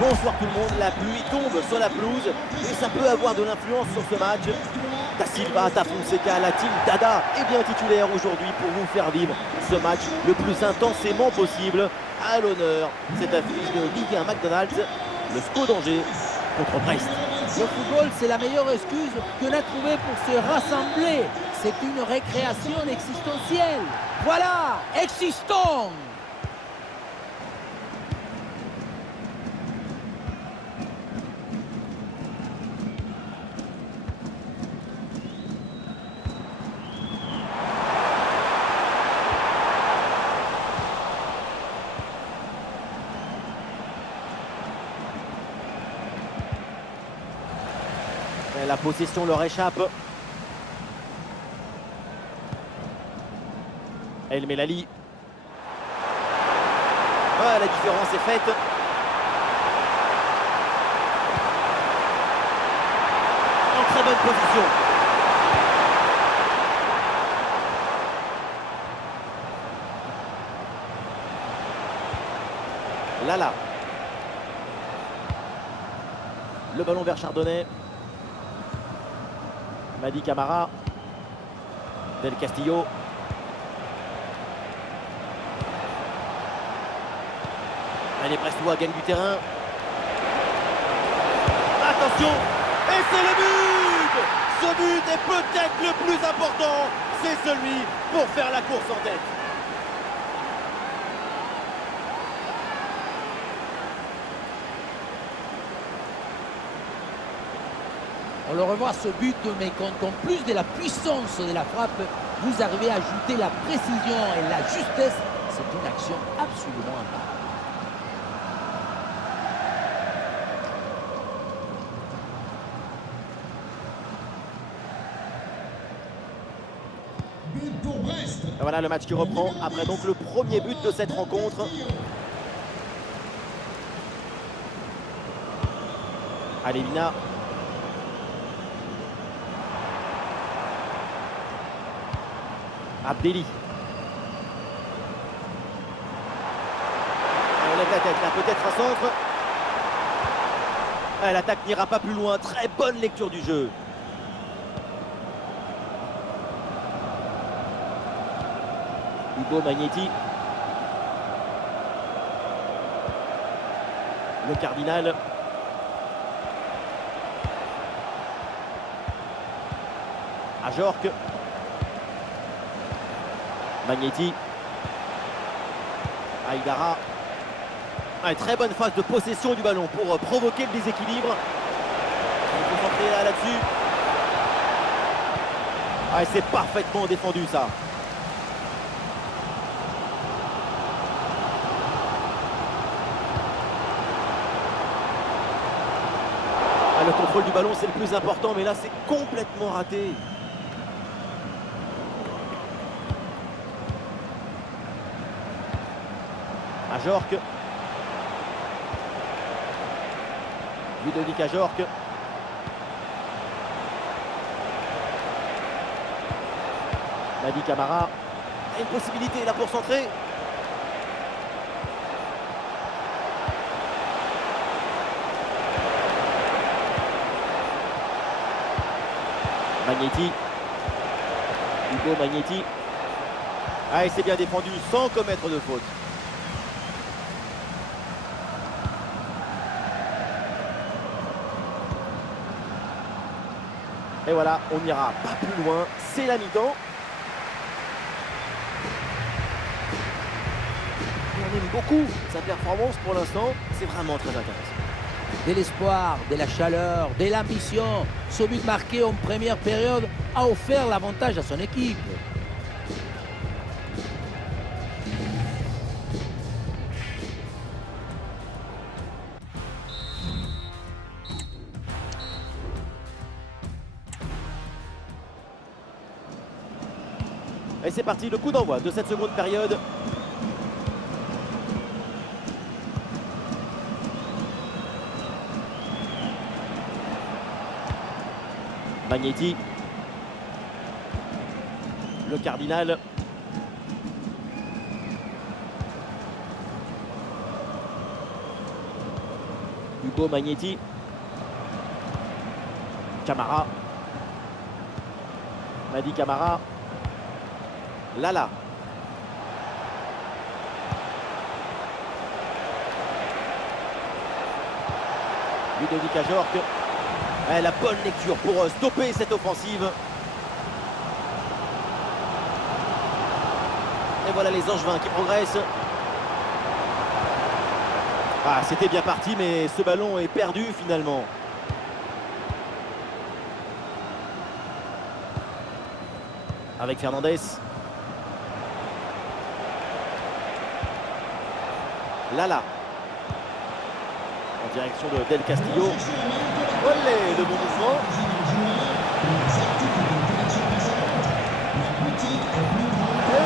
Bonsoir tout le monde, la pluie tombe sur la pelouse et ça peut avoir de l'influence sur ce match. Da Silva, Da Fonseca, la team Dada est bien titulaire aujourd'hui pour vous faire vivre ce match le plus intensément possible. À l'honneur, cette affiche de Ligue 1 McDonald's, le SCO d'Angers contre Brest. Le football, c'est la meilleure excuse qu'on a trouvée pour se rassembler. C'est une récréation existentielle. Voilà, existons! Et la possession leur échappe. El Melali. Ah, la différence est faite. En très bonne position. Lala. Le ballon vers Chardonnay. Mady Camara. Del Castillo. Allez, Brestois gagne du terrain. Attention! Et c'est le but! Ce but est peut-être le plus important. C'est celui pour faire la course en tête. On le revoit ce but, mais quand en plus de la puissance de la frappe, vous arrivez à ajouter la précision et la justesse, c'est une action absolument imparable. Voilà le match qui reprend après donc le premier but de cette rencontre. Alevina. Abdelli. On lève la tête là, peut-être un centre. Ah, l'attaque n'ira pas plus loin, très bonne lecture du jeu. Hugo Magnetti. Le Cardinal. Ajorc. Magnetti. Aïdara. Une très bonne phase de possession du ballon pour provoquer le déséquilibre. Il faut concentrer là-dessus. Ah, c'est parfaitement défendu ça. Ah, le contrôle du ballon c'est le plus important, mais là c'est complètement raté. Ajorc. Ludovic Ajorc. Mady Camara. Une possibilité là pour centrer. Magnetti. Hugo Magnetti. Ah, et c'est bien défendu sans commettre de faute. Et voilà, on n'ira pas plus loin, c'est la mi-temps. On aime beaucoup sa performance pour l'instant, c'est vraiment très intéressant. De l'espoir, de la chaleur, de l'ambition, ce but marqué en première période a offert l'avantage à son équipe. Et c'est parti, le coup d'envoi de cette seconde période. Magnetti. Le Cardinal. Hugo Magnetti. Camara. Mady Camara. Lala. Ludovic Ajorc. La bonne lecture pour stopper cette offensive. Et voilà les Angevins qui progressent. Ah, c'était bien parti, mais ce ballon est perdu finalement. Avec Fernandez. Lala. En direction de Del Castillo. Olé, le bon mouvement.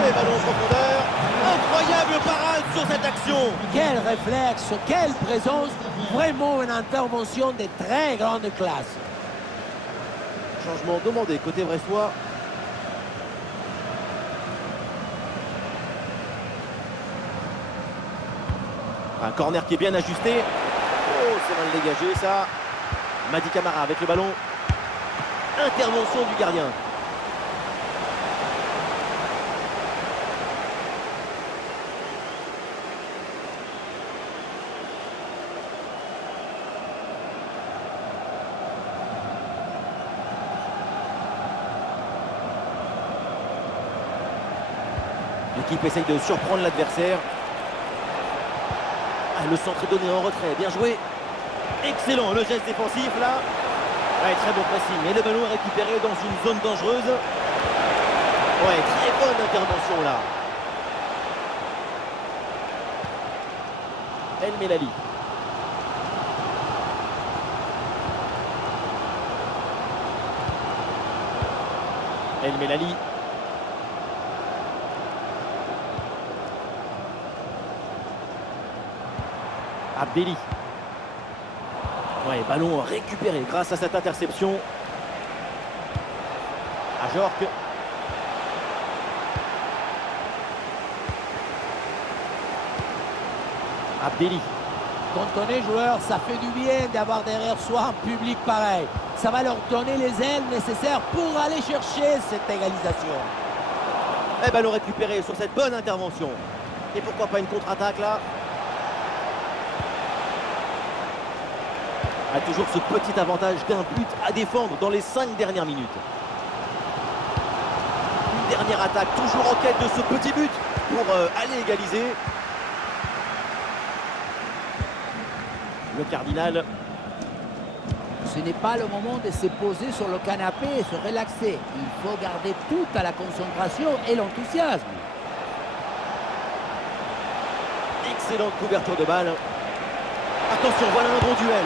Et ballon en profondeur. Incroyable parade sur cette action. Quel réflexe, quelle présence. Vraiment une intervention de très grande classe. Changement demandé côté brestois. Un corner qui est bien ajusté. Oh, c'est mal dégagé ça. Mady Camara avec le ballon. Intervention du gardien. L'équipe essaye de surprendre l'adversaire. Ah, le centre est donné en retrait, bien joué. Excellent, le geste défensif là. Ouais, très bon pressing. Et le ballon est récupéré dans une zone dangereuse. Ouais, très bonne intervention là. El Melali. El Melali. Abdelli. Ouais, ballon récupéré grâce à cette interception. Ajorc. Abdelli. Quand on est joueur, ça fait du bien d'avoir derrière soi un public pareil. Ça va leur donner les ailes nécessaires pour aller chercher cette égalisation. Et ballon récupéré sur cette bonne intervention. Et pourquoi pas une contre-attaque là. A toujours ce petit avantage d'un but à défendre dans les 5 dernières minutes. Une dernière attaque, toujours en quête de ce petit but pour aller égaliser. Le Cardinal. Ce n'est pas le moment de se poser sur le canapé et se relaxer. Il faut garder tout à la concentration et l'enthousiasme. Excellente couverture de balle. Attention, voilà un bon duel.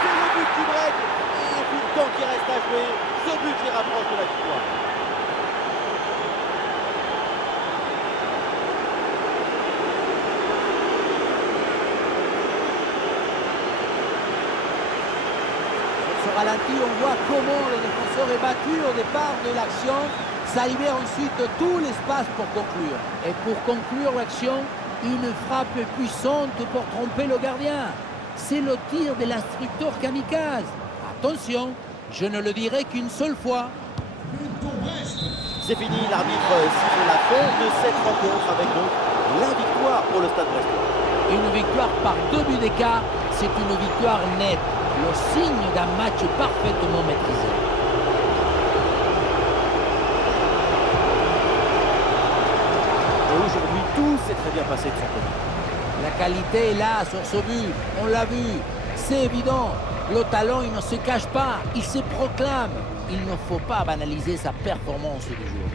C'est le but qui break. Et vu le temps qui reste à jouer, ce but les rapproche de la victoire. Sur ce ralenti, on voit comment le défenseur est battu au départ de l'action. Ça libère ensuite tout l'espace pour conclure. Et pour conclure l'action, une frappe puissante pour tromper le gardien. C'est le tir de l'instructeur kamikaze. Attention, je ne le dirai qu'une seule fois. C'est fini, l'arbitre siffle la fin de cette rencontre avec donc la victoire pour le Stade Brestois. Une victoire par 2 buts d'écart, c'est une victoire nette, le signe d'un match parfaitement maîtrisé. Et aujourd'hui, tout s'est très bien passé de son côté. La qualité est là sur ce but, on l'a vu, c'est évident. Le talent, il ne se cache pas, il se proclame. Il ne faut pas banaliser sa performance du jour.